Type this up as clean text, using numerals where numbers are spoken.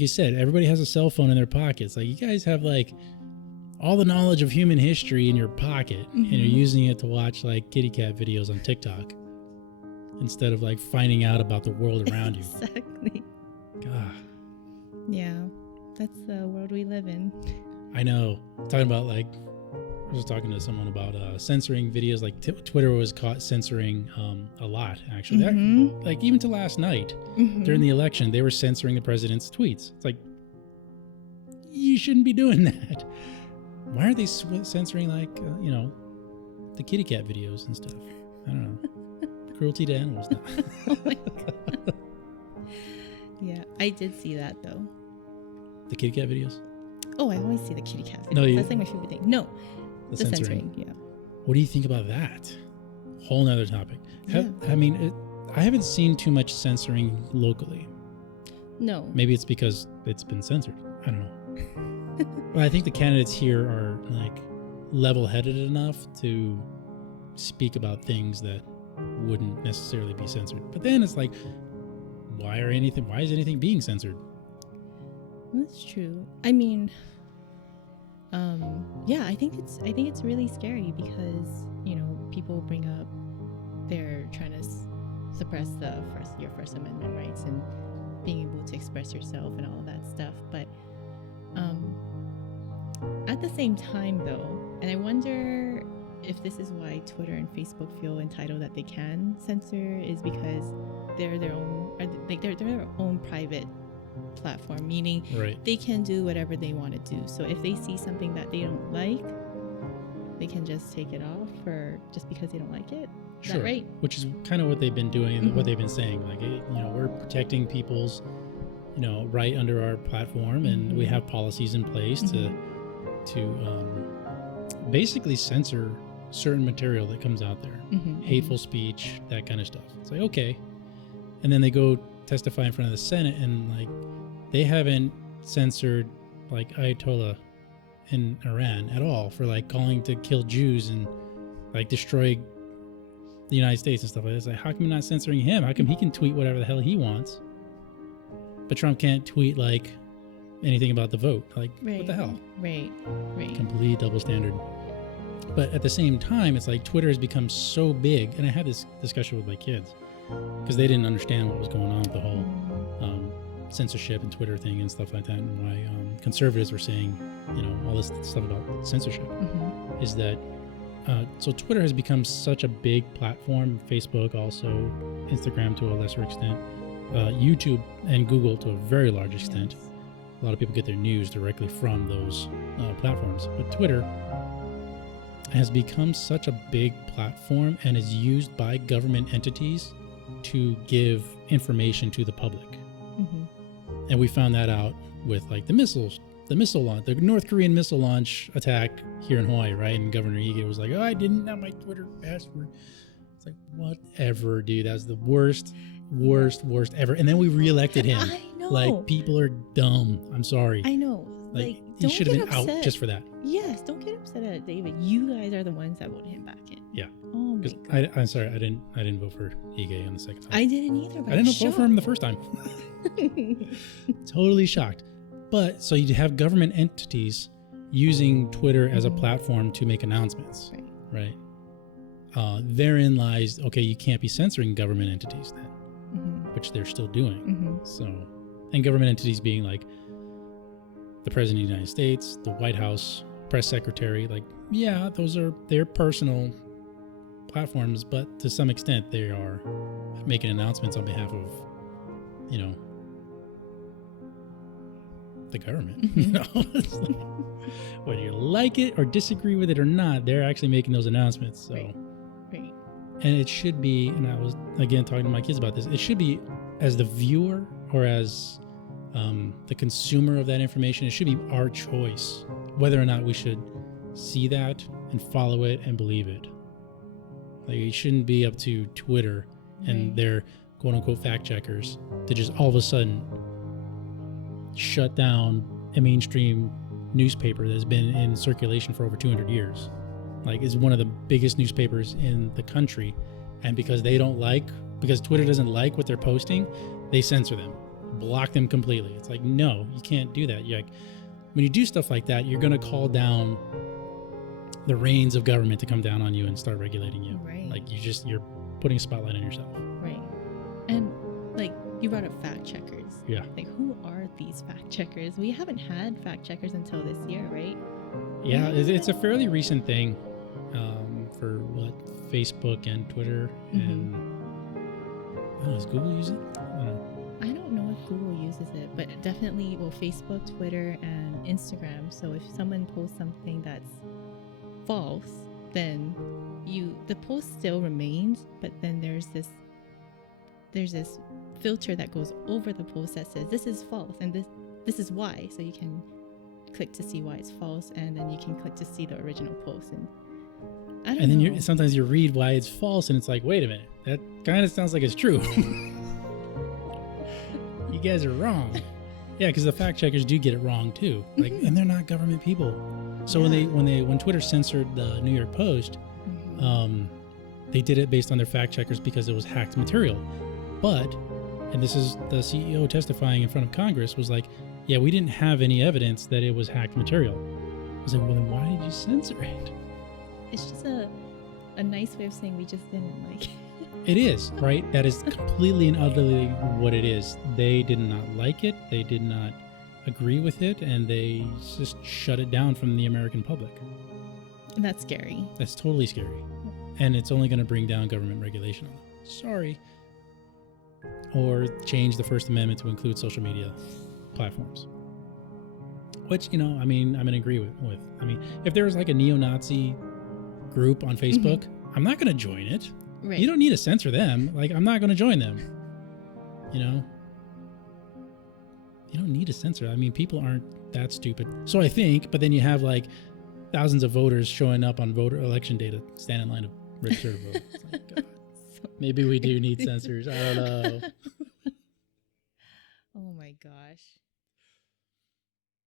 you said, everybody has a cell phone in their pockets. Like, you guys have like all the knowledge of human history in your pocket, and you're using it to watch like kitty cat videos on TikTok instead of like finding out about the world around you. Exactly. God. Yeah, that's the world we live in. I know. Talking about like, I was talking to someone about censoring videos. Like Twitter was caught censoring a lot, actually. Like even to last night during the election, they were censoring the president's tweets. It's like, you shouldn't be doing that. Why are they censoring like, the kitty cat videos and stuff? I don't know. Cruelty to animals. Oh my God. Yeah, I did see that though. The kitty cat videos? Oh, I always see the kitty cat videos. No, that's like my favorite thing. No, the censoring. Yeah. What do you think about that? Whole nother topic. Yeah. I haven't seen too much censoring locally. No. Maybe it's because it's been censored. I don't know. But I think the candidates here are like level-headed enough to speak about things that wouldn't necessarily be censored. But then it's like, why is anything being censored? That's true. I mean, yeah, I think it's really scary because, people bring up they're trying to suppress your First Amendment rights and being able to express yourself and all of that stuff. But at the same time, though, and I wonder if this is why Twitter and Facebook feel entitled that they can censor, is because they're their own private platform, meaning they can do whatever they want to do. So if they see something that they don't like, they can just take it off just because they don't like it. Is that right? Which is kind of what they've been doing and what they've been saying. Like, we're protecting people's, right under our platform, and we have policies in place to basically censor certain material that comes out there, hateful speech, that kind of stuff. It's like, okay. And then they go testify in front of the Senate, and like, they haven't censored like Ayatollah in Iran at all for like calling to kill Jews and like destroy the United States and stuff like that. It's like, how come you're not censoring him? How come he can tweet whatever the hell he wants, but Trump can't tweet like anything about the vote? Like, what the hell? Right. Complete double standard. But at the same time, it's like Twitter has become so big, and I had this discussion with my kids because they didn't understand what was going on with the whole censorship and Twitter thing and stuff like that, and why conservatives were saying, all this stuff about censorship, is that so Twitter has become such a big platform, Facebook also, Instagram to a lesser extent, YouTube and Google to a very large extent. A lot of people get their news directly from those platforms, but Twitter has become such a big platform and is used by government entities to give information to the public. And we found that out with like the missile launch, the North Korean missile launch attack here in Hawaii, right? And Governor Ige was like, "Oh, I didn't have my Twitter password." It's like, whatever, dude. That's the worst ever. And then we reelected him. I know. Like, people are dumb. I'm sorry. I know. Like he should have been out just for that. Yes, don't get upset at David. You guys are the ones that voted him back in. Yeah. Oh my God. I'm sorry, I didn't vote for Ige on the second time. I didn't either. But I didn't vote for him the first time. Totally shocked. But so you have government entities using Twitter as a platform to make announcements, right? Therein lies, okay, you can't be censoring government entities then, which they're still doing. So, and government entities being like the President of the United States, the White House, press secretary, like, yeah, those are their personal platforms, but to some extent they are making announcements on behalf of, the government. It's like, whether you like it or disagree with it or not, they're actually making those announcements. So, right. And it should be, and I was again talking to my kids about this, it should be, as the viewer or as the consumer of that information, it should be our choice whether or not we should see that and follow it and believe it. Like, it shouldn't be up to Twitter and their quote unquote fact checkers to just all of a sudden shut down a mainstream newspaper that's been in circulation for over 200 years. Like, it's one of the biggest newspapers in the country, and because Twitter doesn't like what they're posting, they censor them. block them completely. It's like, no, you can't do that. You're like, when you do stuff like that, you're going to call down the reins of government to come down on you and start regulating you. Right. Like you're putting a spotlight on yourself. Right. And like you brought up fact checkers. Yeah. Like who are these fact checkers? We haven't had fact checkers until this year, right? Yeah, it's a fairly recent thing for what Facebook and Twitter and does Google use it? I don't know if Google uses it, but definitely Facebook, Twitter, and Instagram. So if someone posts something that's false, then the post still remains, but then there's this filter that goes over the post that says this is false and this is why. So you can click to see why it's false, and then you can click to see the original post. And I don't know. Then sometimes you read why it's false, and it's like, wait a minute, that kind of sounds like it's true. You guys are wrong. Yeah, because the fact checkers do get it wrong too. Like, and they're not government people. So when Twitter censored the New York Post, they did it based on their fact checkers because it was hacked material. But, and this is the CEO testifying in front of Congress, was like, yeah, we didn't have any evidence that it was hacked material. I was like, well, then why did you censor it? It's just a nice way of saying we just didn't like it. It is, right? That is completely and utterly what it is. They did not like it. They did not agree with it, and they just shut it down from the American public. And that's scary. That's totally scary. And it's only going to bring down government regulation on it. Sorry. Or change the First Amendment to include social media platforms. Which, I'm going to agree with. If there was like a neo-Nazi group on Facebook, I'm not going to join it. Right. You don't need to censor them. Like, I'm not going to join them. You don't need to censor. People aren't that stupid. So I think, but then you have like thousands of voters showing up on election day to stand in line to register to vote. It's like, God, maybe we do need censors. I don't know. Oh my gosh.